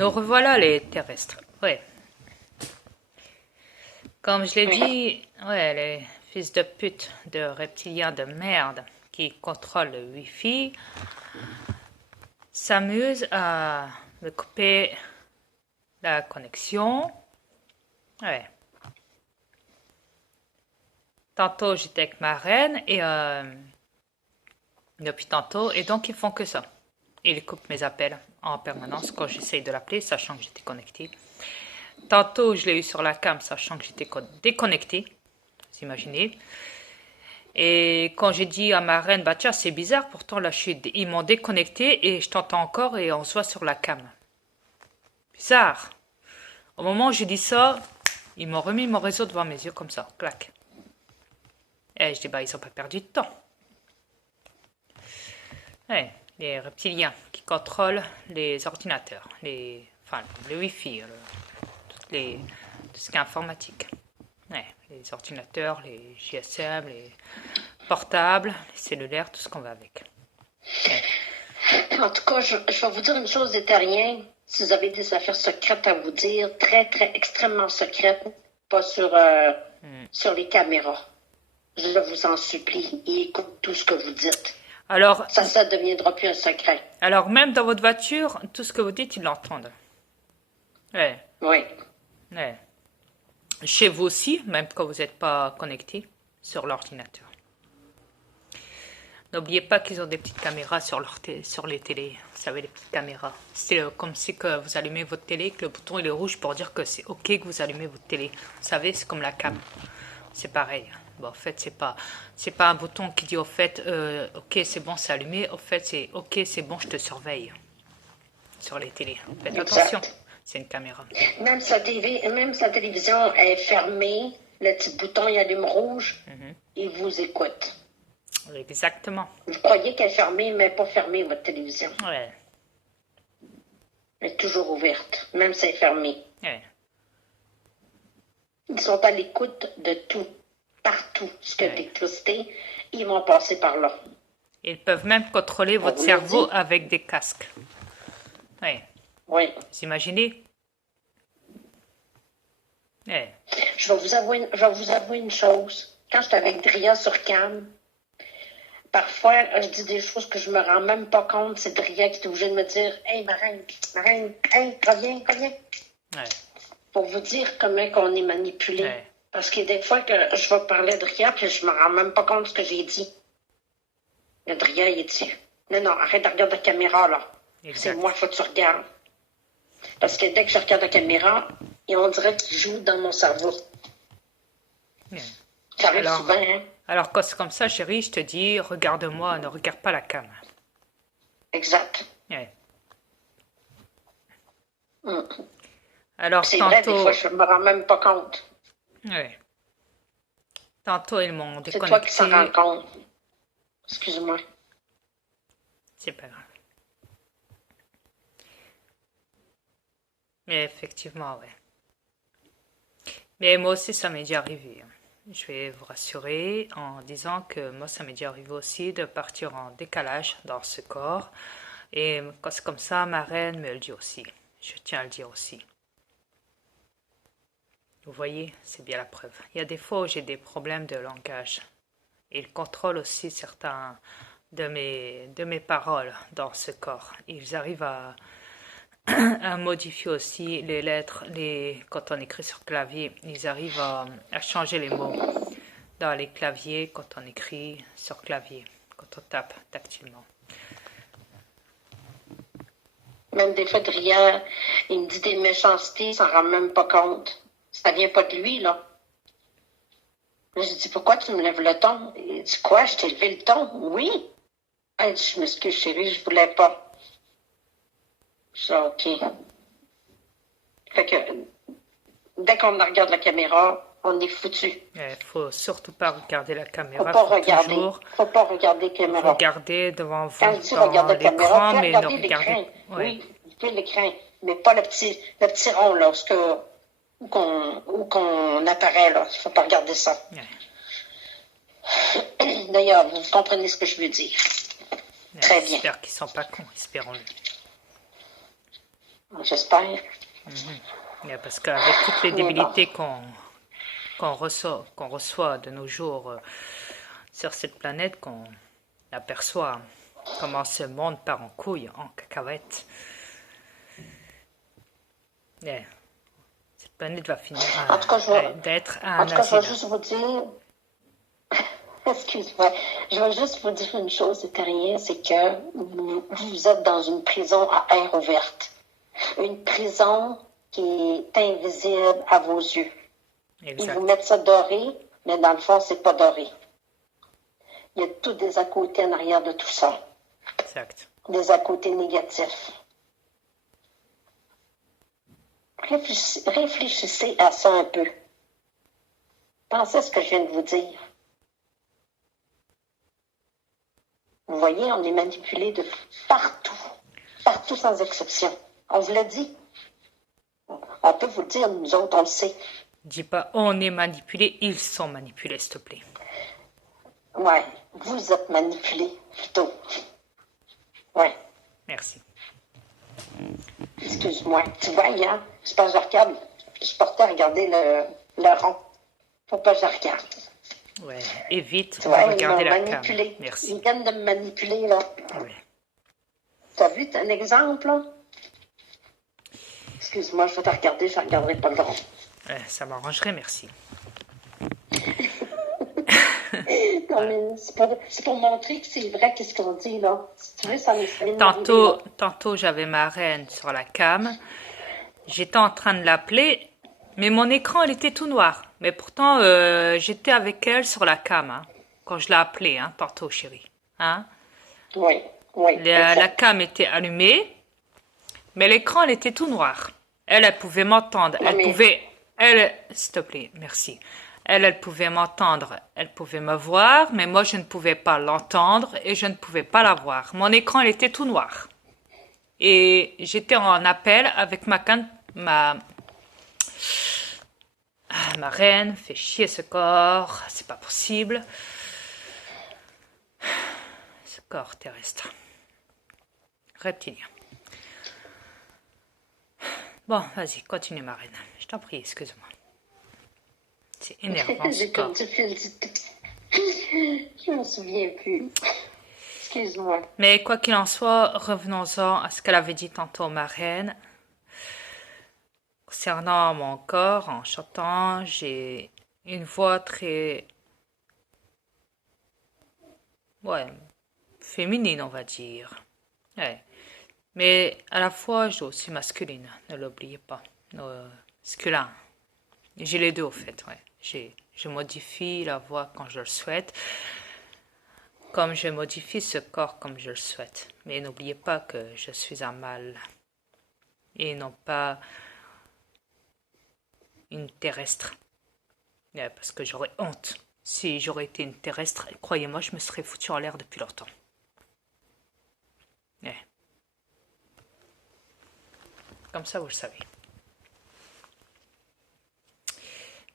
Nous revoilà les terrestres. Ouais. Comme je l'ai Oui. dit, ouais, les fils de pute de reptiliens de merde qui contrôlent le Wi-Fi s'amusent à me couper la connexion. Ouais. Tantôt j'étais avec ma reine et depuis tantôt, et donc ils font que ça. Ils coupent mes appels en permanence quand j'essaye de l'appeler, sachant que j'étais connecté. Tantôt je l'ai eu sur la cam, sachant que j'étais déconnecté. Vous imaginez. Et quand j'ai dit à ma reine, bah tiens, c'est bizarre, pourtant là, ils m'ont déconnecté et je t'entends encore et on se voit sur la cam. Bizarre. Au moment où j'ai dit ça, ils m'ont remis mon réseau devant mes yeux comme ça, clac. Et je dis, bah ils ont pas perdu de temps. Ouais, les reptiliens qui contrôlent les ordinateurs, enfin, le Wi-Fi, tout ce qui est informatique. Ouais, les ordinateurs, les GSM, les portables, les cellulaires, tout ce qu'on va avec. Ouais. En tout cas, je vais vous dire une chose des terriens. Si vous avez des affaires secrètes à vous dire, très, très, extrêmement secrètes, pas sur les caméras. Je vous en supplie, et écoute tout ce que vous dites. Alors, Ça ne deviendra plus un secret. alors, même dans votre voiture, tout ce que vous dites, ils l'entendent. Ouais, Oui. ouais. Chez vous aussi, même quand vous n'êtes pas connecté sur l'ordinateur. N'oubliez pas qu'ils ont des petites caméras sur les télés. Vous savez, les petites caméras. C'est comme si que vous allumez votre télé, que le bouton il est rouge pour dire que c'est OK que vous allumez votre télé. Vous savez, c'est comme la cam. C'est pareil. Bon, en fait, c'est pas un bouton qui dit au fait, OK, c'est bon, c'est allumé. Au fait, c'est OK, c'est bon, je te surveille. Sur les télés. Faites attention. Exact. C'est une caméra. Même sa télévision est fermée, le petit bouton il allume rouge, il vous écoute. Exactement. Vous croyez qu'elle est fermée, mais pas fermée, votre télévision. Ouais. Elle est toujours ouverte, même si elle est fermée. Ouais. Ils sont à l'écoute de tout, partout, ce que Ouais. d'électricité, ils vont passer par là. Ils peuvent même contrôler On votre vous le cerveau dit? avec des casques. Ouais. Oui. Vous imaginez? Ouais. Je vais vous avouer une chose. Quand j'étais avec Dria sur Cam, parfois, je dis des choses que je me rends même pas compte. C'est Dria qui est obligée de me dire « Hey, Marine, hey, reviens. » Ouais. Pour vous dire comment on est manipulé. Ouais. Parce que des fois que je vais parler de Dria, puis je me rends même pas compte de ce que j'ai dit. Le Dria, il dit « Non, arrête de regarder la caméra, là. C'est Exact. moi, il faut que tu regardes. » Parce que dès que je regarde la caméra, et on dirait qu'il joue dans mon cerveau. Ouais. Ça arrive souvent, hein? Alors quand c'est comme ça, chérie, je te dis, regarde-moi, ne regarde pas la cam. Exact. Ouais. Mm. Alors C'est vrai, des tantôt, fois, je me rends même pas compte. ouais. Tantôt ils m'ont C'est toi qui s'en rends déconnecté. compte. Excuse-moi. C'est pas grave. Mais effectivement, ouais. Mais moi aussi, ça m'est déjà arrivé. Je vais vous rassurer en disant que moi, ça m'est déjà arrivé aussi de partir en décalage dans ce corps. Et quand c'est comme ça, ma reine me le dit aussi. Je tiens à le dire aussi. Vous voyez, c'est bien la preuve. Il y a des fois où j'ai des problèmes de langage. Il contrôle aussi certains de mes paroles dans ce corps. Ils arrivent à modifier aussi les lettres, quand on écrit sur clavier, ils arrivent à changer les mots dans les claviers quand on écrit sur clavier, quand on tape tactilement. Même des fois, Dria, il me dit des méchancetés, il s'en rend même pas compte. Ça vient pas de lui, là. Là, je dis, pourquoi tu me lèves le ton? Il dit, quoi, je t'ai levé le ton? Oui. Elle dit, je m'excuse, chérie, je voulais pas. Je dis, OK. Fait que, dès qu'on regarde la caméra, on est foutu. Il faut surtout pas regarder la Faut caméra, pas faut regarder. toujours Faut pas regarder la caméra. regarder devant Quand vous je dis regarder dans la caméra, l'écran, vous mais ne regardez regardez l'écran. ouais. Oui, vous pouvez l'écran. Mais pas le petit rond, là, où qu'on apparaît, là. Il faut pas regarder ça. Ouais. D'ailleurs, vous comprenez ce que je veux dire. Ouais, Très bien. j'espère qu'ils sont pas cons, espérons-le. J'espère. Yeah, parce qu'avec toutes les Mais bon. débilités qu'on reçoit de nos jours sur cette planète, qu'on aperçoit comment ce monde part en couille, en cacahuète. Yeah. Cette planète va finir En tout cas, d'être en un tout cas, je vais asile. juste vous dire, excuse-moi, je vais juste vous dire une chose, c'est rien, c'est que vous êtes dans une prison à air ouverte. Une prison qui est invisible à vos yeux. Ils Exact. vous mettent ça doré, mais dans le fond, c'est pas doré. Il y a tout des à côté en arrière de tout ça. Exact. Des à côté négatifs. Réfléchissez à ça un peu. Pensez à ce que je viens de vous dire. Vous voyez, on est manipulé de partout. Partout sans exception. On vous l'a dit. On peut vous le dire, nous autres, on le sait. Dis pas on est manipulé, ils sont manipulés, s'il te plaît. Ouais, vous êtes manipulé, plutôt. Ouais, Merci. excuse-moi. Tu vois, hier, je pense que je regarde, je portais à regarder le rond. Faut pas que je regarde. Ouais, évite Tu de vois, ils regarder m'ont la manipulé. cam. Merci. Ils viennent de me manipuler, là. Ouais. T'as vu un exemple, là? Excuse-moi, je vais te regarder, je ne regarderai pas le rond. Ouais, ça m'arrangerait, merci. Non, mais c'est pour montrer que c'est vrai qu'est-ce qu'on dit, là. Si tu veux, ça m'est Tantôt, j'avais ma reine sur la cam. J'étais en train de l'appeler, mais mon écran, il était tout noir. Mais pourtant, j'étais avec elle sur la cam, hein, quand je l'ai appelée, hein, tantôt, chérie. Hein? Oui, oui. La cam était allumée, mais l'écran, il était tout noir. Elle pouvait m'entendre. S'il te plaît, merci. Elle pouvait m'entendre, elle pouvait me voir, mais moi, je ne pouvais pas l'entendre et je ne pouvais pas la voir. Mon écran, il était tout noir. Et j'étais en appel avec ma reine, fait chier ce corps, c'est pas possible. Ce corps terrestre. Reptilien. Bon, vas-y, continue ma reine. Je t'en prie, excuse-moi. C'est énervant ce J'ai corps. perdu le fil du tout. Je me souviens plus. Excuse-moi. Mais quoi qu'il en soit, revenons-en à ce qu'elle avait dit tantôt, ma reine. Concernant mon corps, en chantant, j'ai une voix très... ouais, féminine, on va dire. Ouais. Mais à la fois, j'ai aussi masculine, ne l'oubliez pas. Masculin. J'ai les deux, au fait, ouais. Je modifie la voix quand je le souhaite, comme je modifie ce corps comme je le souhaite. Mais n'oubliez pas que je suis un mâle et non pas une terrestre. Parce que j'aurais honte. Si j'aurais été une terrestre, croyez-moi, je me serais foutu en l'air depuis longtemps. Comme ça, vous le savez.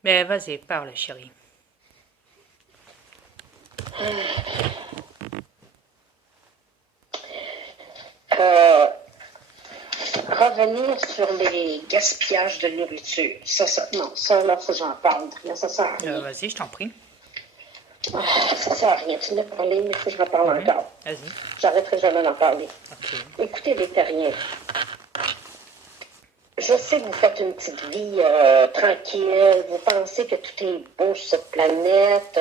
Mais vas-y, parle, chérie. Revenir sur les gaspillages de nourriture. Non, ça, là, faut que j'en parle. Là, ça sert à rien. Vas-y, je t'en prie. Ça sert à rien. Tu m'as parlé, mais il faut que je en parle encore. Vas-y. J'arrêterai jamais d'en parler. Ok. Écoutez, les terriens. Je sais que vous faites une petite vie tranquille, vous pensez que tout est beau sur cette planète,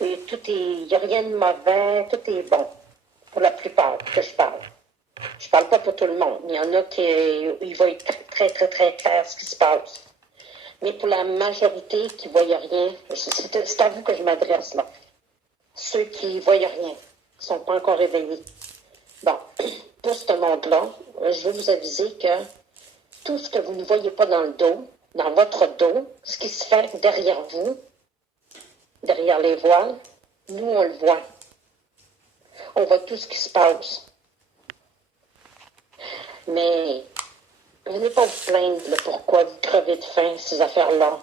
il n'y a rien de mauvais, tout est bon, pour la plupart que je parle. Je parle pas pour tout le monde, il y en a qui il va être très, très, très clair ce qui se passe. Mais pour la majorité qui ne voient rien, c'est à vous que je m'adresse là. Ceux qui ne voient rien, qui ne sont pas encore réveillés. Bon, pour ce monde-là, je veux vous aviser que tout ce que vous ne voyez pas dans le dos, dans votre dos, ce qui se fait derrière vous, derrière les voiles, nous, on le voit. On voit tout ce qui se passe. Mais venez pas vous plaindre le pourquoi vous crevez de faim, ces affaires-là.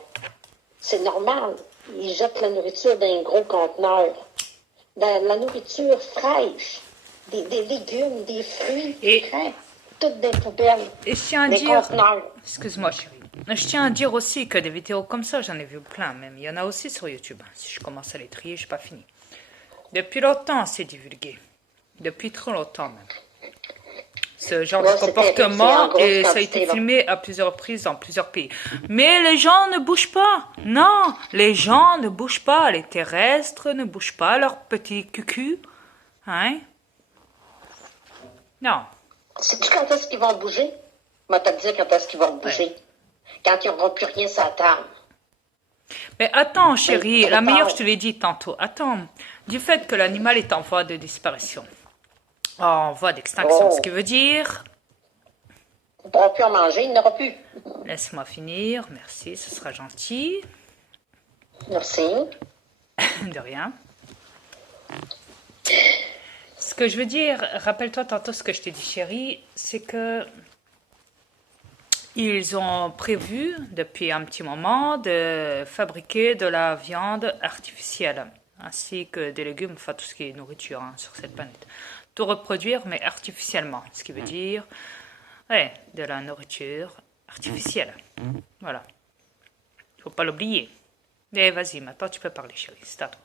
C'est normal. Ils jettent la nourriture dans un gros conteneur. Dans la nourriture fraîche, des légumes, des fruits frais. toutes des poubelles, Et je tiens à des dire, conteneurs. excuse-moi chérie, je tiens à dire aussi que des vidéos comme ça, j'en ai vu plein même. Il y en a aussi sur YouTube. Si je commence à les trier, je n'ai pas fini. Depuis longtemps, c'est divulgué. Depuis trop longtemps même. Ce genre Ouais, de c'est terrible, c'est en comportement grosse et ça a été quantité, là. filmé à plusieurs reprises dans plusieurs pays. Mais les gens ne bougent pas. Non, les gens ne bougent pas. Les terrestres ne bougent pas leur petit cucu. Hein? Non. Sais-tu quand est-ce qu'ils vont bouger? Moi, te dire quand est-ce qu'ils vont bouger. Quand ils n'auront plus rien sur la table. Mais attends, chérie, trop la meilleure, tard. je te l'ai dit tantôt. Attends, du fait que l'animal est en voie de disparition, en voie d'extinction, Oh. ce qui veut dire, Ils ne pourront plus en manger, il n'aura plus. laisse-moi finir, merci, ce sera gentil, Merci. de rien. Ce que je veux dire, rappelle-toi tantôt ce que je t'ai dit, chérie, c'est que ils ont prévu depuis un petit moment de fabriquer de la viande artificielle, ainsi que des légumes, enfin tout ce qui est nourriture sur cette planète. Tout reproduire, mais artificiellement, ce qui veut dire, ouais, de la nourriture artificielle. Voilà. Il faut pas l'oublier. Et vas-y, maintenant tu peux parler, chérie, c'est à toi.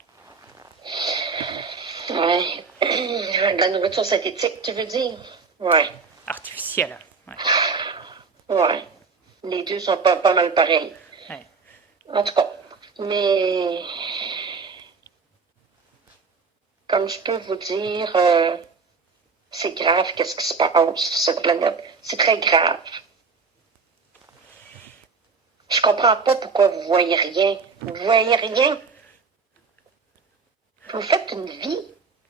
Ouais. De la nourriture synthétique, tu veux dire? Ouais. Artificielle, ouais. Ouais. Les deux sont pas mal pareils. Ouais. En tout cas. Mais comme je peux vous dire, c'est grave qu'est-ce qui se passe sur cette planète. C'est très grave. Je comprends pas pourquoi vous voyez rien. Vous voyez rien. Vous faites une vie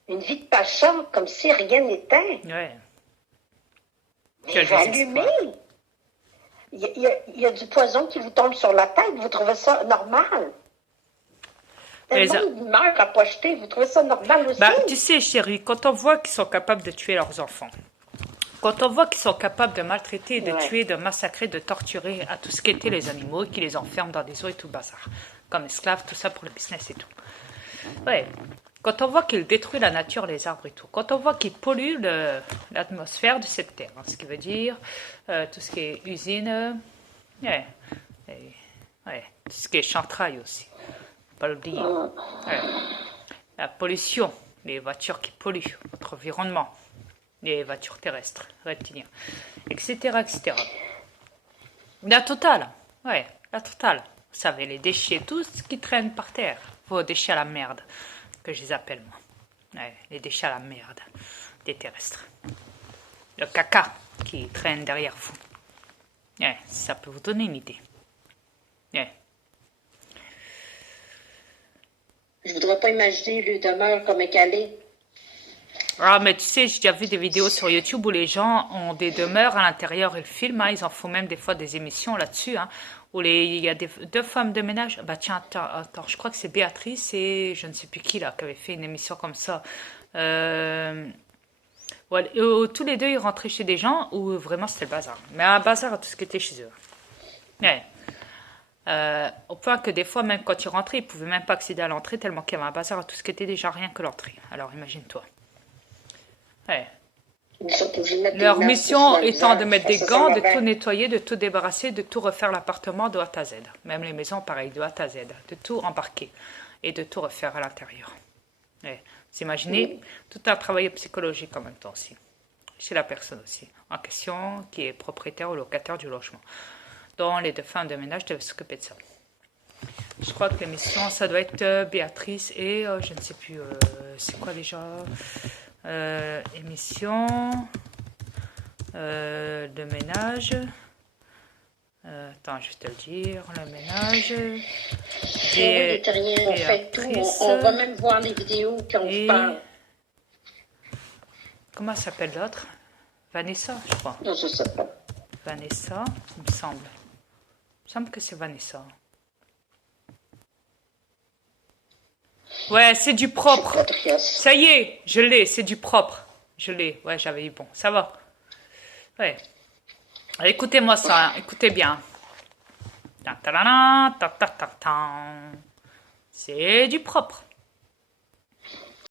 de pachon, comme si rien n'était. Ouais. Mais Quel vous allumez. désespoir. Il y a du poison qui vous tombe sur la tête. Vous trouvez ça normal? Les Tellement de meurent à pocheter. Vous trouvez ça normal aussi? Bah, tu sais, chérie, quand on voit qu'ils sont capables de tuer leurs enfants, quand on voit qu'ils sont capables de maltraiter, de Ouais. tuer, de massacrer, de torturer à tout ce qu'étaient les animaux, et qui les enferment dans des eaux et tout le bazar, comme esclaves, tout ça pour le business et tout. Ouais. Quand on voit qu'ils détruisent la nature, les arbres et tout, quand on voit qu'ils polluent l'atmosphère de cette terre, ce qui veut dire tout ce qui est usine, ouais, ouais, tout ce qui est chantrail aussi, faut pas l'oublier. Ouais. La pollution, les voitures qui polluent notre environnement, les voitures terrestres, reptiliens, etc., etc. La totale, ouais, la totale. Vous savez, les déchets, tout ce qui traîne par terre, vos déchets à la merde, que je les appelle moi. Ouais, les déchets à la merde des terrestres. Le caca qui traîne derrière vous. Ouais, ça peut vous donner une idée. Ouais. Je voudrais pas imaginer le demeure comme un calé. Ah, mais tu sais, j'ai déjà vu des vidéos sur YouTube où les gens ont des demeures à l'intérieur, ils filment, ils en font même des fois des émissions là-dessus, où il y a deux femmes de ménage. Bah tiens, attends, je crois que c'est Béatrice et je ne sais plus qui là, qui avait fait une émission comme ça. Ouais, où tous les deux, ils rentraient chez des gens où vraiment c'était le bazar. Mais un bazar à tout ce qui était chez eux. Ouais. Au point que des fois, même quand ils rentraient, ils pouvaient même pas accéder à l'entrée tellement qu'il y avait un bazar à tout ce qui était déjà rien que l'entrée. Alors imagine-toi. Ouais. Ils sont obligés de mettre Leur des masques mission sur le étant de visage. mettre des Ça gants, va de bien. tout nettoyer, de tout débarrasser, de tout refaire l'appartement de A à Z. Même les maisons, pareil, de A à Z. De tout embarquer et de tout refaire à l'intérieur. Ouais. Vous imaginez, tout un travail psychologique en même temps aussi. Chez la personne aussi, en question, qui est propriétaire ou locataire du logement. Dont les deux femmes de ménage devaient s'occuper de ça. Je crois que l'émission, ça doit être Béatrice et je ne sais plus, c'est quoi déjà émission de ménage. Attends, je vais te le dire. Le ménage. Oui, rien, on fait tout. On va même voir les vidéos qu'on vous parle. Comment s'appelle l'autre? Vanessa, je crois. Non, je sais pas. Vanessa, il me semble. Il me semble que c'est Vanessa. Ouais, c'est du propre. Ça y est, je l'ai, c'est du propre. Je l'ai, ouais, j'avais eu bon. Ça va. Ouais. Écoutez-moi ça, écoutez bien. C'est du propre.